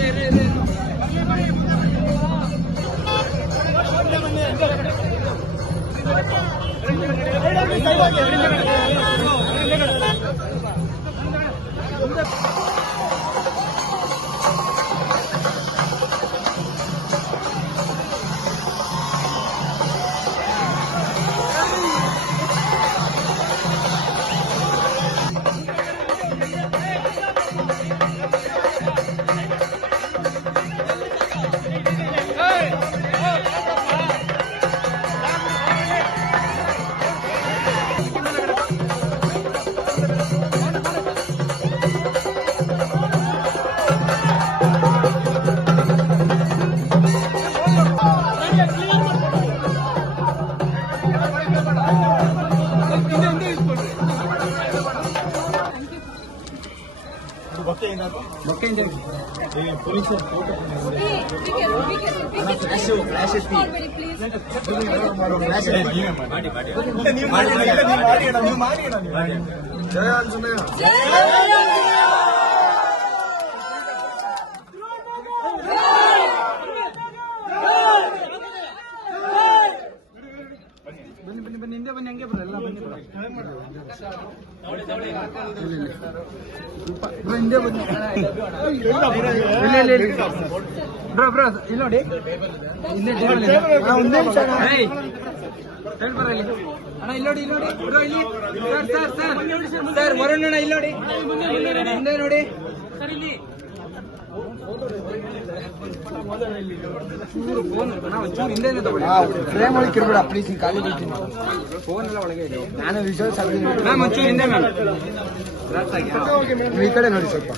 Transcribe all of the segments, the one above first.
Thank you. మొక్క ఏంటారు మొక్క ఏంటంటే police photo flash flash flash మాట్లాడాలి ಹಿಂದೆ ಬನ್ನಿ ಹಂಗೆ ಬರ ಎಲ್ಲ ಬನ್ನಿ. ಹಿಂದೆ ಬನ್ನಿ. ಇಲ್ಲಿ, ಇಲ್ಲಿ, ನೋಡಿ. ಒಂದೇ ಅಣ್ಣ. ಏಯ್, ಹೇಳಿ ಅಣ್ಣ ಇಲ್ಲಿ ನೋಡಿ ಇಲ್ಲಿ ನೋಡಿ. ಬ್ರೋ ಇಲ್ಲಿ. Sir sir sir. Sir Varun ಅಣ್ಣ ಇಲ್ಲೋಡಿ ಹಿಂದೆ ನೋಡಿ ಚೂರು ಫೋನ್ ಅಣ್ಣ ಒಂಚೂರು ಹಿಂದೆನೇ ತಗೊಳ್ಳಿ ಫ್ರೇಮ್ ಒಳಗೆ ಇರ್ಬೇಡ ಪ್ಲೀಸ್ ನೀನು ಖಾಲಿ ಬಿಡ್ತೀನಿ ಫೋನ್ ಎಲ್ಲ ಒಳಗೆ ಇದೆ. ನಾನು ವಿಜುವಲ್ಸ್ ಆಗ್ತೀನಿ ಮ್ಯಾಮ್ ಒಂಚೂರು ಹಿಂದೆ ಮ್ಯಾಮ್. ನೀವು ಈ ಕಡೆ ನೋಡಿ ಸ್ವಲ್ಪ.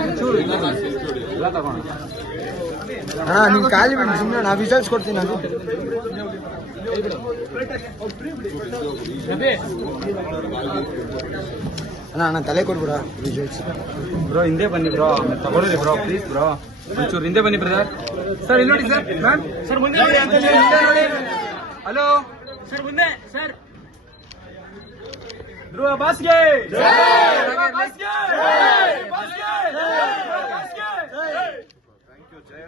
ಒಂಚೂರು ಎಲ್ಲ ತಗೋಣ ಅಣ್ಣ ನೀನು ಖಾಲಿ ಬಿಡಿ ಸುಮ್ಮನೆ ನಾ ವಿಜುವಲ್ಸ್ ಕೊಡ್ತೀನಿ ನಾನು ಅಣ್ಣ ಅಣ್ಣ ತಲೆ ಕೊಡ್ಬಿಡ ವಿಜುವಲ್ಸ್ ಬ್ರೋ ಹಿಂದೆ ಬನ್ನಿ ಬ್ರೋ. ತಗೊಳ್ಳಿ ಬ್ರೋ ಪ್ಲೀಸ್ ಬ್ರೋ. ಒಂಚೂರು ಹಿಂದೆ ಬನ್ನಿ ಬ್ರದರ್. ಸರ್ ಇಲ್ಲಿ ನೋಡಿ ಸರ್ ಸರ್ ಮುಂದೆ ನೋಡಿ. ಹಲೋ. ಸರ್ ಮುಂದೆ. ಸರ್. ಧ್ರುವ ಬಾಸ್ಗೆ ಥ್ಯಾಂಕ್ ಯು ಜಯ